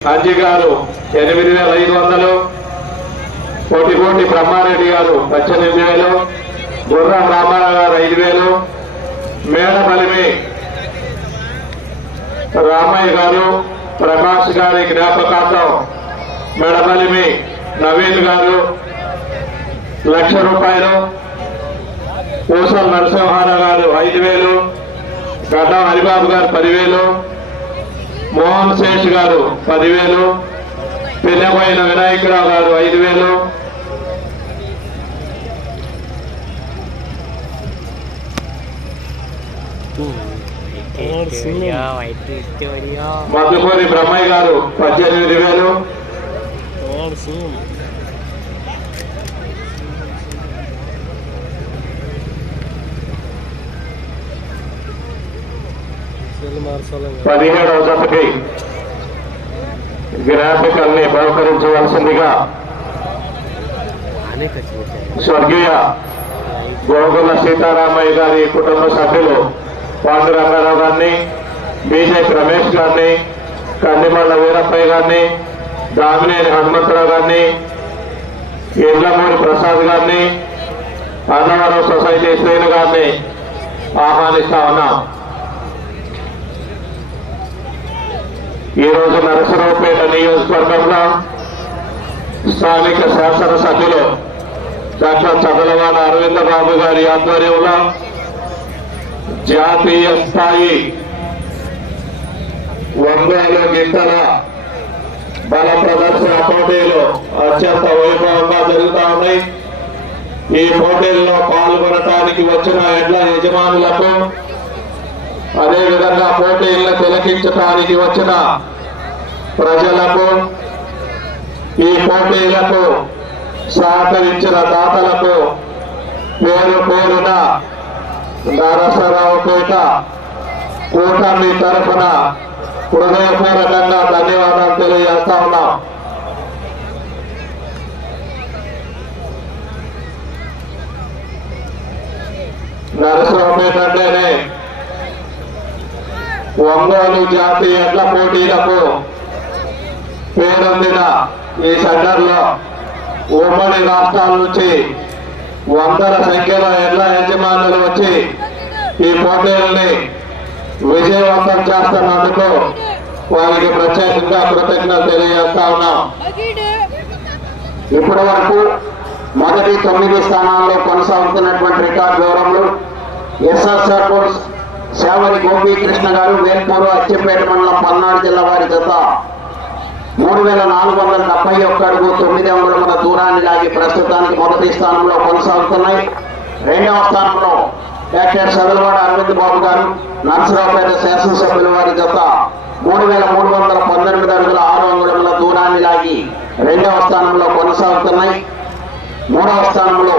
సంజయ్ గారు ఎనిమిది వేల ఐదు వందలు కోటికోటి బ్రహ్మారెడ్డి గారు పద్దెనిమిది వేలు గుర్రం రామారావు గారు ఐదు వేలు మేడపల్లిమి రామయ్య గారు ప్రభాస్ గారి జ్ఞాపకార్థం మేడపల్లిమి నవీన్ గారు లక్ష రూపాయలు పూసల నరసింహారావు గారు ఐదు వేలు గడ్డం హరిబాబు గారు పదివేలు మోహన్ శేష్ గారు పదివేలు పిల్లమైన వినాయకరావు గారు ఐదు వేలు మధుకూరి బ్రహ్మయ్య గారు పద్దెనిమిది వేలు. పదిహేడవ జతకి గ్రాఫికల్ని బహుకరించవలసిందిగా స్వర్గీయ గోగుల సీతారామయ్య గారి కుటుంబ సభ్యులు పాండురంగారావు గారిని బీజేపీ రమేష్ గారిని కందిమల్ల వీరప్పయ్య గారిని దామినేని హనుమంతరావు గారిని ఇండ్లమూరి ప్రసాద్ గారిని అన్నవరం సొసైటీ శ్రేణు గారిని ఆహ్వానిస్తా ఉన్నాం. ఈ రోజు నరసరావుపేట నియోజకవర్గంలో స్థానిక శాసనసభ్యులు డాక్టర్ చదలవాడ అరవింద బాబు గారి ఆధ్వర్యంలో జాతీయ స్థాయి ఒంగోలు గిట్టల బల ప్రదర్శన పోటీలు అత్యంత వైభవంగా జరుగుతూ ఉన్నాయి. ఈ పోటీల్లో పాల్గొనటానికి వచ్చిన ఎడ్ల యజమానులకు అదేవిధంగా పోటీలను తిలకించడానికి వచ్చిన ప్రజలకు ఈ పోటీలకు సహకరించిన దాతలకు పేరు పేరున నరసరావుపేట కూటమి తరఫున హృదయపూర్వకంగా ధన్యవాదాలు తెలియజేస్తా ఉన్నాం. నరసరావుపేట అంటేనే ఒంగోలు జాతీయ ఎడ్ల పోటీలకు పేరొందిన ఈ సెంటర్లో ఉమ్మడి రాష్ట్రాల నుంచి వందల సంఖ్యలో ఎడ్ల యజమానులు వచ్చి ఈ పోటీలని విజయవంతం చేస్తున్నందుకు వారికి ప్రత్యేకంగా కృతజ్ఞత తెలియజేస్తా ఉన్నాం. ఇప్పటి వరకు మొదటి తొమ్మిది స్థానాల్లో కొనసాగుతున్నటువంటి రికార్డు వివరములు ఎస్ఆర్ సర్పోర్ట్స్ సేవరి గోపీకృష్ణ గారు వేల్పూరు అచ్చంపేట మండలం పల్నాడు జిల్లా వారి జత. మూడు వేల నాలుగు వందల డెబ్బై ఒక్క అడుగు తొమ్మిది అంగుళముల దూరాన్ని లాగి ప్రస్తుతానికి మొదటి స్థానంలో కొనసాగుతున్నాయి. రెండవ స్థానంలో డాక్టర్ సదలవాడ అరవింద్ బాబు గారు నరసరావుపేట శాసనసభ్యుల వారి జత. మూడు వేల మూడు వందల పంతొమ్మిది అడుగుల ఆరు అంగుళముల దూరాన్ని లాగి రెండవ స్థానంలో కొనసాగుతున్నాయి. మూడవ స్థానంలో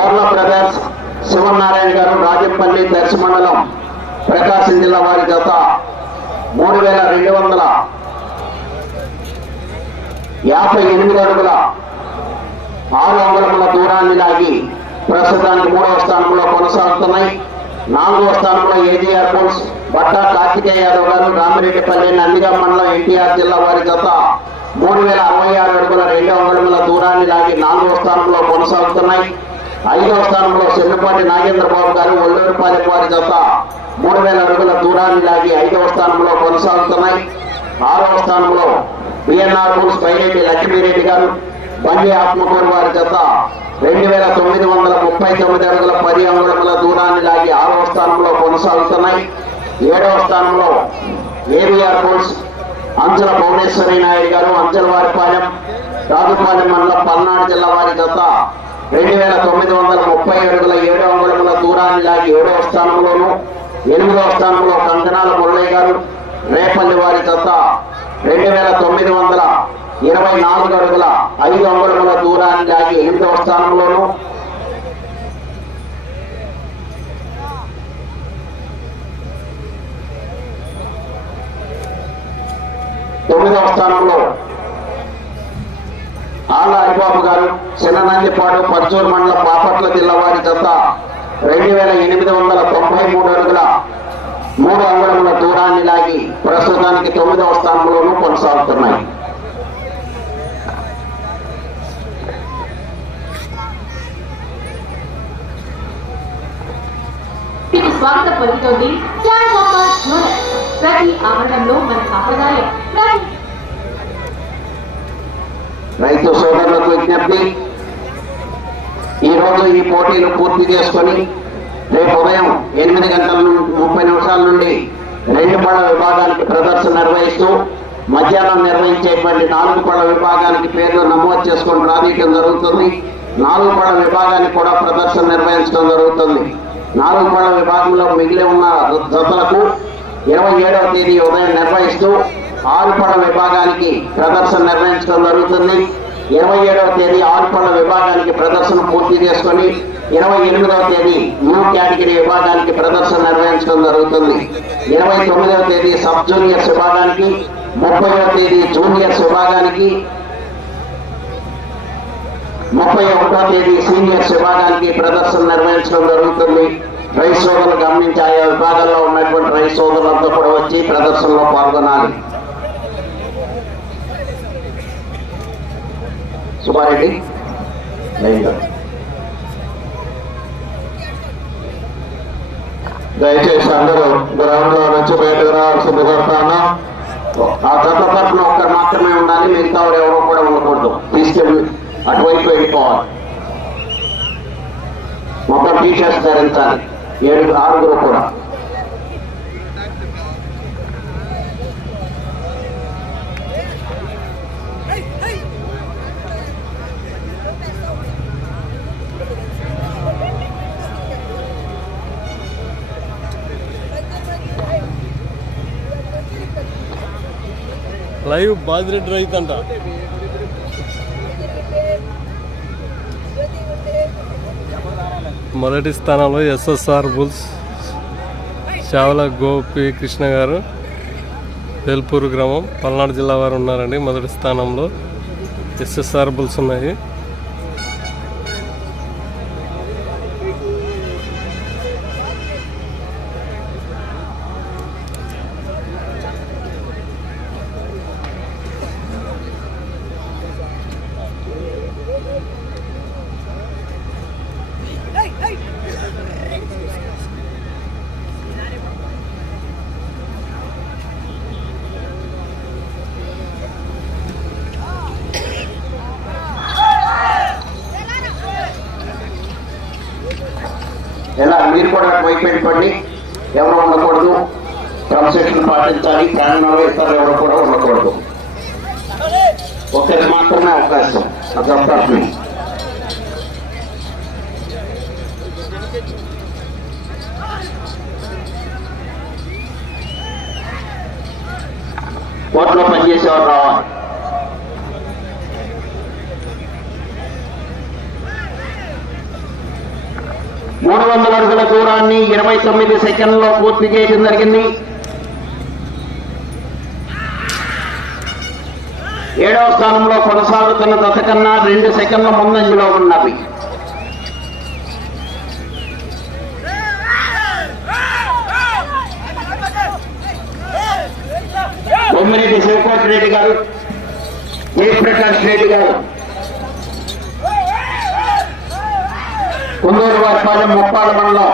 ఓర్ల బ్రదర్స్ శివనారాయణ గారు రాజంపల్లి దర్శ మండలం ప్రకాశం జిల్లా వారి జత మూడు వేల రెండు వందల యాభై ఎనిమిది అడుగుల ఆరు అంగుళముల దూరాన్ని లాగి ప్రస్తుతానికి మూడవ స్థానంలో కొనసాగుతున్నాయి. నాలుగవ స్థానంలో ఏజీఆర్ పోల్స్ బట్టా కార్తికేయ యాదవ్ గారు రామిరెడ్డిపల్లి నందిగా మండలం ఎన్టీఆర్ జిల్లా వారి జత మూడు వేల అరవై ఆరు అడుగుల రెండు అంగుళముల దూరాన్ని లాగి నాలుగవ స్థానంలో కొనసాగుతున్నాయి. ఐదవ స్థానంలో చెన్నపాటి నాగేంద్ర బాబు గారు ఒల్లూరుపాలెం వారి జత మూడు వేల అడుగుల దూరాన్ని లాగి ఐదవ స్థానంలో కొనసాగుతున్నాయి. ఆరవ స్థానంలో బిఎన్ఆర్ బుల్స్ బైరెడ్డి లక్ష్మీరెడ్డి గారు బండి ఆత్మకూరు వారి జత రెండు వేల తొమ్మిది వందల ముప్పై తొమ్మిది అడుగుల పది అంగుళముల దూరాన్ని లాగి ఆరవ స్థానంలో కొనసాగుతున్నాయి. ఏడవ స్థానంలో ఏబిఆర్ బుల్స్ అంచల భువనేశ్వరి నాయుడు గారు అంచల వారిపాలెం రాజుపాలెం మండలం పల్నాడు జిల్లా వారి జత రెండు వేల తొమ్మిది వందల ముప్పై అడుగుల ఏడు అంగుళముల దూరాన్ని లాగి ఏడవ స్థానంలోను ఎనిమిదవ స్థానంలో కంకణాల మురళయ్య గారు రేపల్లి వారి జత రెండు వేల తొమ్మిది వందల ఇరవై నాలుగు అడుగుల ఐదు అంగుళముల దూరాన్ని లాగి ఎనిమిదవ స్థానంలోను తొమ్మిదవ స్థానంలో ఆళ్ళ హరిబాబు గారు చిన్ననందిపాడు పర్చూరు మండలం బాపట్ల జిల్లా వారి జత రెండు వేల ఎనిమిది వందల తొంభై మూడు అడుగుల మూడు అంగుళముల దూరాన్ని లాగి ప్రస్తుతానికి తొమ్మిదవ స్థానంలోనూ కొనసాగుతున్నాయి. మీకు స్వాగతం పలుకుతోంది. ప్రతి ఆవరణంలో మన సాంప్రదాయం ప్రతి రైతు సోదరులకు విజ్ఞప్తి. ఈ ఈ పోటీలు పూర్తి చేసుకొని రేపు ఉదయం ఎనిమిది గంటల నుండి ముప్పై నిమిషాల నుండి రెండు పళ్ళ విభాగానికి ప్రదర్శన నిర్వహిస్తూ మధ్యాహ్నం నిర్వహించేటువంటి నాలుగు పళ్ళ విభాగానికి పేర్లు నమోదు చేసుకొని రాదీయటం జరుగుతుంది. నాలుగు పళ్ళ విభాగానికి కూడా ప్రదర్శన నిర్వహించడం జరుగుతుంది. నాలుగు పళ్ళ విభాగంలో మిగిలి ఉన్న జతలకు ఇరవై ఏడవ తేదీ ఉదయం నిర్వహిస్తూ ఆరుపళ్ళ విభాగానికి ప్రదర్శన నిర్వహించడం జరుగుతుంది. ఇరవై ఏడవ తేదీ ఆరుపళ్ళ విభాగానికి ప్రదర్శన పూర్తి చేసుకొని ఇరవై ఎనిమిదవ తేదీ న్యూ కేటగిరీ విభాగానికి ప్రదర్శన నిర్వహించడం జరుగుతుంది. ఇరవై తొమ్మిదవ తేదీ సబ్ జూనియర్స్ విభాగానికి ముప్పైవ తేదీ జూనియర్స్ విభాగానికి ముప్పై ఒకటో తేదీ సీనియర్స్ విభాగానికి ప్రదర్శన నిర్వహించడం జరుగుతుంది. రైతు సోదరులు గమనించి ఆయా విభాగాల్లో ఉన్నటువంటి రైతు సోదరులంతా కూడా వచ్చి ప్రదర్శనలో పాల్గొనాలి. సుబ్బారెడ్డి. లైన్లో. దయచేసి అందరూ గ్రౌండ్లో నుంచి బయటకు రావాల్సింది కోరుతాను ఆ జత పట్ల ఒక్కరు మాత్రమే ఉండాలి మిగతా ఎవరో కూడా ఉండకూడదు. తీసుకెళ్ళి అటువైపు వెళ్ళిపోవాలి. మొత్తం టీచర్స్ ధరించాలి ఏడు ఆరుగురు కూడా. లైవ్ బాజిరెడ్డి రైతు అంట. మొదటి స్థానంలో ఎస్ఎస్ఆర్ బుల్స్ చావల గోపి కృష్ణ గారు వేల్పూరు గ్రామం పల్నాడు జిల్లా వారు ఉన్నారండి. మొదటి స్థానంలో ఎస్ఎస్ఆర్ బుల్స్ ఉన్నాయి. కూడా అటువైపు ఎవరు ఉండకూడదు. క్రమశిక్షణ పాటించాలి. ప్రాణంలో ఇతరులు ఎవరు కూడా ఉండకూడదు. ఒకరికి మాత్రమే అవకాశం. అది అవకాశం కోర్టులో పనిచేసేవారు రావాలి మూడు వందల అడుగుల ఇరవై తొమ్మిది సెకండ్లో పూర్తి చేయడం జరిగింది. ఏడవ స్థానంలో కొనసాగుతున్న దశ కన్నా రెండు సెకండ్ల ముందంజలో ఉన్నవి. బొమ్మిరెడ్డి శివకోటి రెడ్డి గారు జయప్రకాష్ రెడ్డి గారు కుందూరు వారిపాలెం ముప్పాల మండలం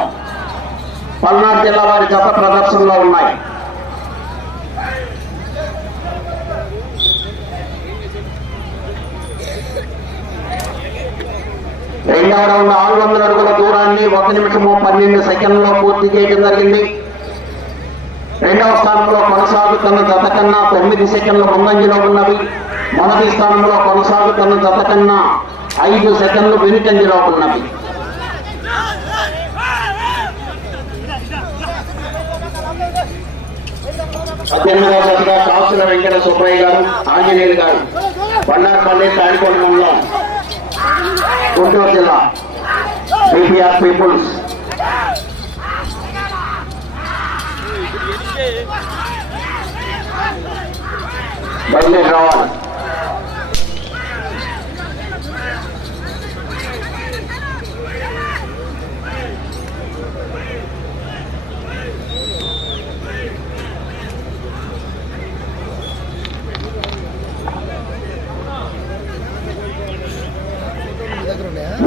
పల్నాడు జిల్లా వారి జత ప్రదర్శనలో ఉన్నాయి. రెండవ రౌండ్ ఆరు వందల అడుగుల దూరాన్ని ఒక నిమిషము పన్నెండు సెకండ్లో పూర్తి చేయడం జరిగింది. రెండవ స్థానంలో కొనసాగుతున్న జత కన్నా తొమ్మిది సెకండ్ల ముందంజలో ఉన్నవి. మొదటి స్థానంలో కొనసాగుతున్న జత కన్నా ఐదు సెకండ్లు వెనుకంజలో ఉన్నవి. పద్దెనిమిదవ దశగా కాసుల వెంకట సుబ్బయ్య గారు ఆంజనేయులు గారు బండారపల్లి తాడికోట మండలం గుంటూరు జిల్లా బీపీఆర్ పీపుల్స్. బయలుదేరి రావాలి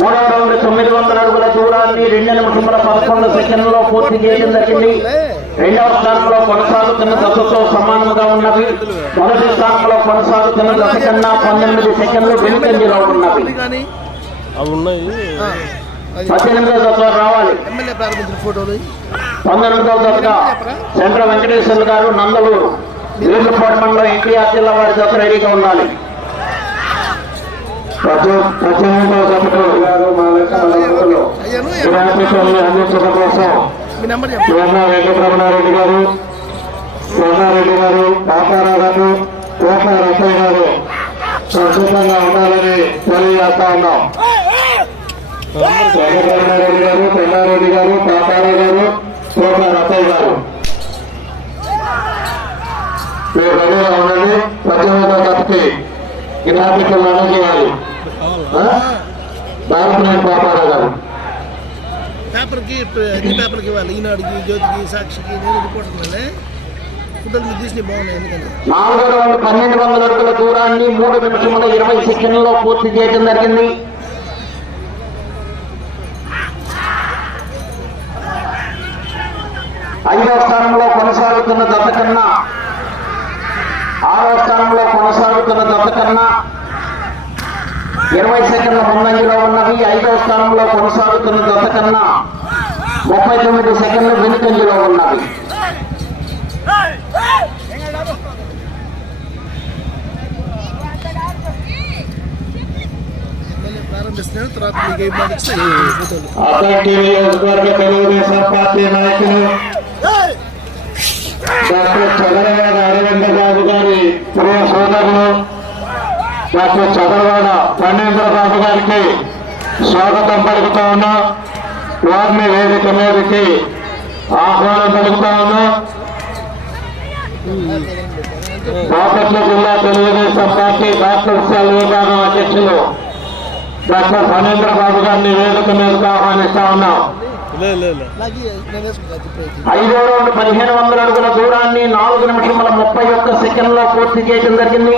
వందల అడుగుల దూరాన్ని రెండు నిమిషముల పదకొండు సెకండ్లలో పూర్తి చేయడం జరిగింది. రెండవ స్థానంలో కొనసాగుతున్న దశతో సమానంగా ఉన్నవి. మొదటి స్థానంలో కొనసాగుతున్న దశ కన్నా పన్నెండు సెకండ్లు వెనుకంజలో ఉన్నవి కానీ అవి ఉన్నాయి. అది పద్దెనిమిదో దశ రావాలి. ఎమ్మెల్యే ప్రారంభించిన ఫోటోలు పంతొమ్మిదవ దశగా చంద్ర వెంకటేశ్వర గారు నందలూరు. వీరుపాడు మండలం ఎన్టీఆర్ జిల్లా వారి దశ రెడీగా ఉండాలి. పద్దెనిమిదవ దశకు గారు మా లెక్క అందించడం కోసం వెంకటరమణారెడ్డి గారు వెన్నారెడ్డి గారు కాకారావు గారు కోట రత్తయ్య గారు సంతృప్తంగా ఉండాలని తెలియజేస్తా ఉన్నాం. వెంకటరమణారెడ్డి గారు పెన్నారెడ్డి గారు కాకారావు గారు కోట రత్తయ్య గారు. మీరు రెడీగా ఉండండి. పద్దెనిమిదో తరగతి జ్ఞాపికలు అందజేయాలి పాపారావు గారు. పేపర్కి ఎన్ని పేపర్కి ఇవ్వాలి. ఈనాడుకి జ్యోతికి సాక్షికి నేను ఫోటోలు మీరు తీసి బాగున్నాయి ఎందుకంటే నాలుగో రౌండ్ పన్నెండు వందల అడుగుల దూరాన్ని మూడు నిమిషముల ఇరవై సెకండ్లలో పూర్తి చేయడం జరిగింది. ఐదవ స్థానంలో కొనసాగుతున్న దశ కన్నా ఆరవ స్థానంలో కొనసాగుతున్న దశ కన్నా ఇరవై సెకండ్ల ముందంజలో ఉన్నవి ఐదవ స్థానంలో కొనసాగుతున్న దశ కన్నా ముప్పై తొమ్మిది సెకండ్లు వెనుకంజలో ఉన్నవి. తెలుగుదేశం పార్టీ నాయకులు డాక్టర్ చంద్రబాబు అరవింద బాబు గారి ప్రియ సోదరులు డాక్టర్ చంద్రబాబు రాజు గారికి స్వాగతం పలుకుతా ఉన్నా. వారిని వేదిక మీదకి ఆహ్వానం పలుకుతా ఉన్నా. బాపట్ల జిల్లా తెలుగుదేశం పార్టీ డాక్టర్ సెల్ విభాగం అధ్యక్షులు డాక్టర్ ఫణీంద్ర బాబు గారిని వేదిక మీదకి ఆహ్వానిస్తా ఉన్నాం. ఐదో రౌండ్ పదిహేను వందల అడుగుల దూరాన్ని నాలుగు నిమిషముల ముప్పై ఒక్క సెకండ్లో పూర్తి చేయడం జరిగింది.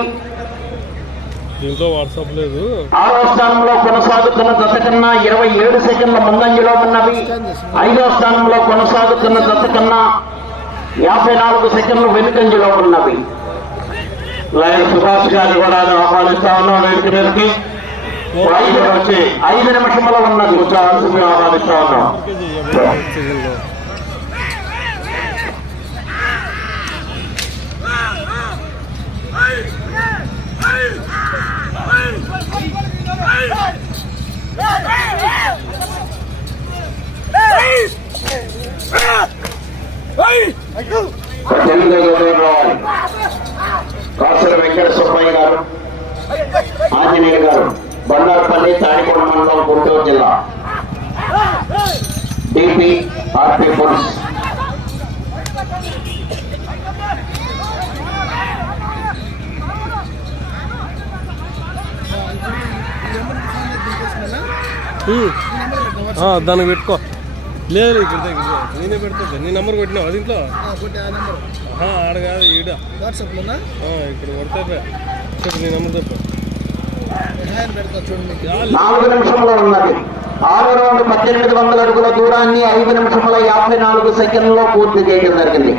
దీంట్లో వాట్సాప్ లేదు ఆరో స్థానంలో కొనసాగుతున్న దశ కన్నా ఇరవై ఏడు సెకండ్ల ముందంజలో ఉన్నవి ఐదో స్థానంలో కొనసాగుతున్న దశ కన్నా యాభై నాలుగు సెకండ్లు వెనుకంజలో ఉన్నవి లయన్ సుభాష్ గారిని కూడా ఆహ్వానిస్తా ఉన్నాం వేదిక మీదకి ఐదు వచ్చి ఐదు నిమిషముల ఉన్నది ఉత్సాహాన్ని ఆహ్వానిస్తా ఉన్నాం సెకండ్లో పద్దెనిమిదో గౌరవం వెంకట సుబ్బయ్య గారు ఆంజనేయ గారు బండార్పల్లి తాడికొండ మండలం గుంటూరు జిల్లా. డిపి ఆర్పీ పోలీస్ దానికి పెట్టుకో. లేదు ఇక్కడ నేనే పెడతా. నీ నెంబర్ కొట్టినావు అది ఇంట్లో కొట్టి ఆ నెంబర్. ఆహా, ఆడ కాదు ఈడ. వాట్సాప్లోనా ఇక్కడ కొడితే చెప్పు. నీ నెంబర్ చెప్పు. నాలుగు నిమిషంలో ఉన్నది. ఆరో రౌండ్ పద్దెనిమిది వందల అడుగుల దూరాన్ని ఐదు నిమిషముల యాభై నాలుగు సెకండ్లో పూర్తి చేయడం జరిగింది.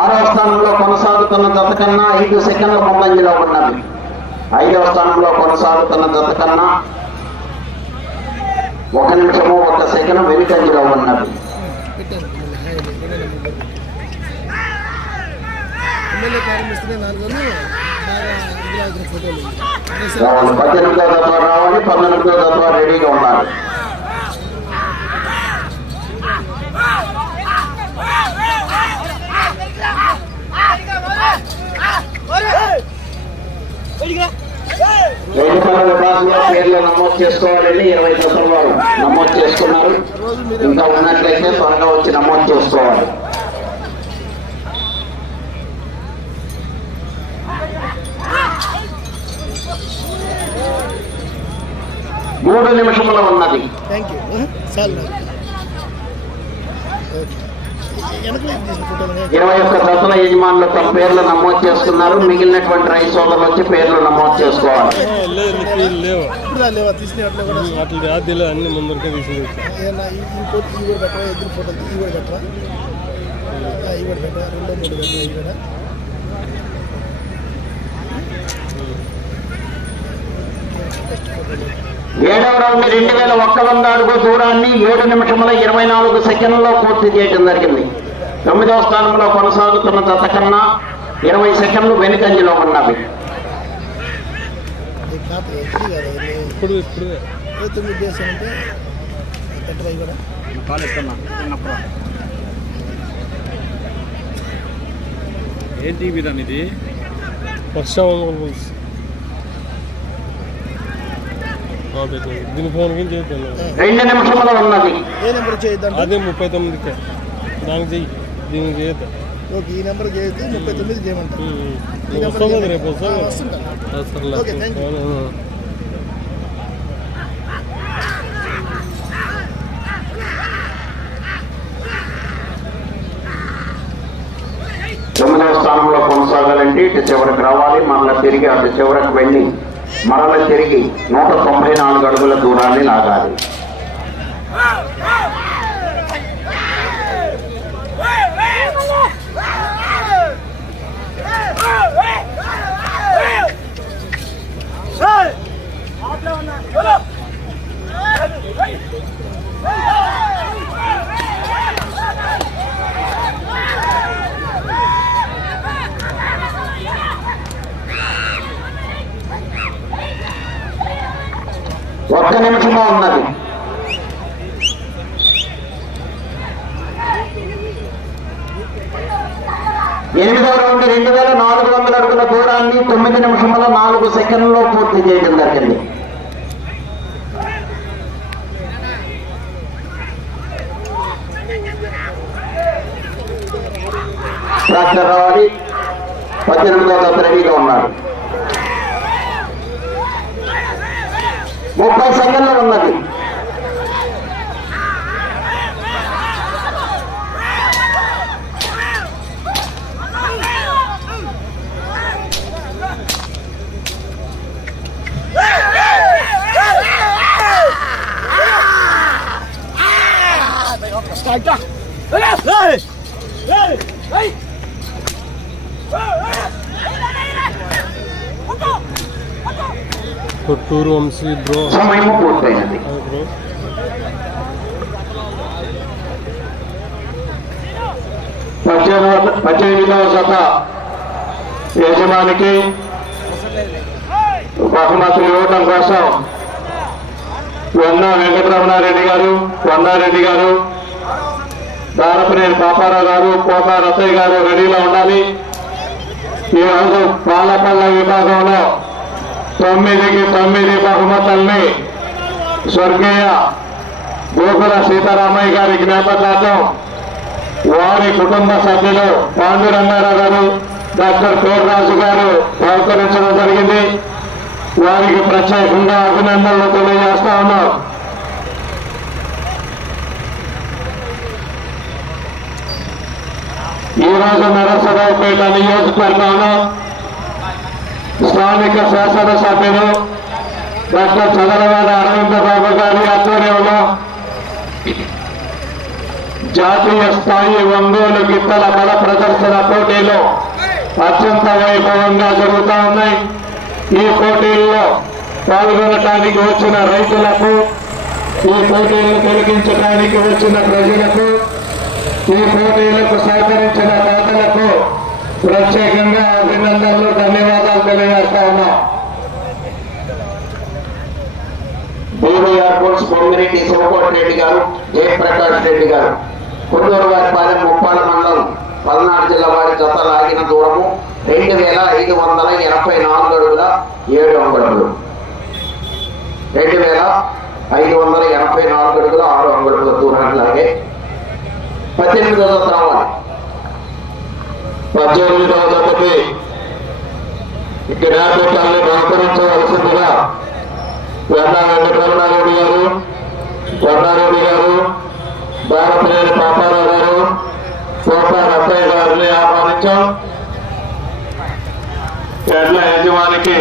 ఆరో స్థానంలో కొనసాగుతున్న దశ కన్నా ఐదు సెకండ్ల ముందంజలో ఉన్నది. ఐదవ స్థానంలో కొనసాగుతున్న దశ కన్నా ఒక నిమిషము ఒక సెకండ్ అనేసి రావాలి పద్దెనిమిదో దశ రావాలి పంతొమ్మిదో దశ రెడీగా ఉండాలి వేదికల విభాగంలో పేర్లు నమోదు చేసుకోవాలని ఇరవై శాతం వారు నమోదు చేసుకున్నారు. ఇంకా ఉన్నట్లయితే త్వరగా వచ్చి నమోదు చేసుకోవాలి. మూడు నిమిషముల ఉన్నది థ్యాంక్ యూ చాలు ఓకే వెనక వైపు తీసిన ఫోటోలు ఇరవై ఒక్క జతల యజమానులు తమ పేర్లు నమోదు చేసుకున్నారు. మిగిలినటువంటి రైతు సోదరులు వచ్చి పేర్లు నమోదు చేసుకోవాలి. ఏడవ రౌండ్ రెండు వేల ఒక్క వంద అడుగు దూరాన్ని ఏడు నిమిషముల ఇరవై నాలుగు సెకండ్లలో పూర్తి చేయడం జరిగింది. తొమ్మిదవ స్థానంలో కొనసాగుతున్న జత కన్నా ఇరవై సెకండ్లు వెనుకంజలో ఉన్నవి. ఏంటి విధానం ఇది? వర్షం దీని ఫోన్ చేద్దాం? రెండు నిమిషముల ఉన్నది. ఏ నెంబర్ చేయొద్దంటే? అదే ముప్పై తొమ్మిదికే. దానికి చెయ్యి. దీనికి ఓకే ఈ నెంబర్ చేయొద్దు ముప్పై తొమ్మిది చేయమంటారు ఈ నెంబర్. రేపు ఓకే, యూ. స్థానంలో కొనసాగాలంటే ఇటు చివరికి రావాలి మరలా తిరిగి అటు చివరకు వెళ్ళి మరలా తిరిగి నూట తొంభై నాలుగు అడుగుల దూరాన్ని లాగాలి. ఒక్క నిమిషంలో ఉన్నది. ఎనిమిదవ రౌండ్ రెండు వేల నాలుగు వందల అడుగుల దూరాన్ని తొమ్మిది నిమిషముల నాలుగు సెకండ్లలో పూర్తి చేయడం జరిగింది. డాక్టర్ రావాలి పద్దెనిమిదవ తరగతి రెడీగా ఉన్నాడు ముప్పై సెకండ్లు ఉన్నది కొట్టూరు వంశీ బ్రో. పద్దెనిమిదవ శత యజమానికి బహుమతులు ఇవ్వడం కోసం వన్న వెంకటరమణారెడ్డి గారు వన్నారెడ్డి గారు దారపనేని పాపారావు గారు కోట రతయ్య గారు రెడీలో ఉండాలి. ఈ రోజు పాలపల్ల విభాగంలో తొమ్మిదికి తొమ్మిది బహుమతుల్ని స్వర్గీయ గోకుల సీతారామయ్య గారి జ్ఞాపకార్థం వారి కుటుంబ సభ్యులు పాండురంగారావు గారు డాక్టర్ పేర్రాజు గారు సహకరించడం జరిగింది. వారికి ప్రత్యేకంగా అభినందనలు తెలియజేస్తా ఉన్నాం. ఈరోజు నరసరావుపేట నియోజకవర్గంలో స్థానిక శాసనసభ్యులు డాక్టర్ చంద్రబాబు అరవింద బాబు గారి ఆధ్వర్యంలో జాతీయ స్థాయి ఒంగోలు గిత్తల బల ప్రదర్శన పోటీలు అత్యంత వైభవంగా జరుగుతూ ఉన్నాయి. ఈ పోటీల్లో పాల్గొనటానికి వచ్చిన రైతులకు ఈ పోటీలను తొలగించడానికి వచ్చిన ప్రజలకు ఈ పోటీలకు సహకరించిన దాతలకు ప్రత్యేకంగా అభినందనలు ధన్యవాదాలు. తెలియజేస్తా ఉన్నాం పొంగిరెడ్డి శివకోటి రెడ్డి గారు జయప్రకాష్ రెడ్డి గారు. కుందూరు వారి పాలెం ముప్పాల మండలం పల్నాడు జిల్లా వారి జత లాగిన దూరము రెండు వేల ఐదు వందల ఎనభై నాలుగు అడుగుల ఏడు అంగుళములు. రెండు వేల ఐదు వందల ఎనభై నాలుగు అడుగుల ఆరు అంగుళముల దూరాన్ని లాగే పద్దెనిమిదవ జత రావాలి పద్దెనిమిదవ జతకి జ్ఞాపకాలను బహుకరించవలసిందిగా వెన్న వెంకటరమణారెడ్డి గారు కొండారెడ్డి గారు భారతనేని పాపారావు గారు కోట రత్తయ్య గారిని ఆహ్వానించాం. ఎడ్ల యజమానికి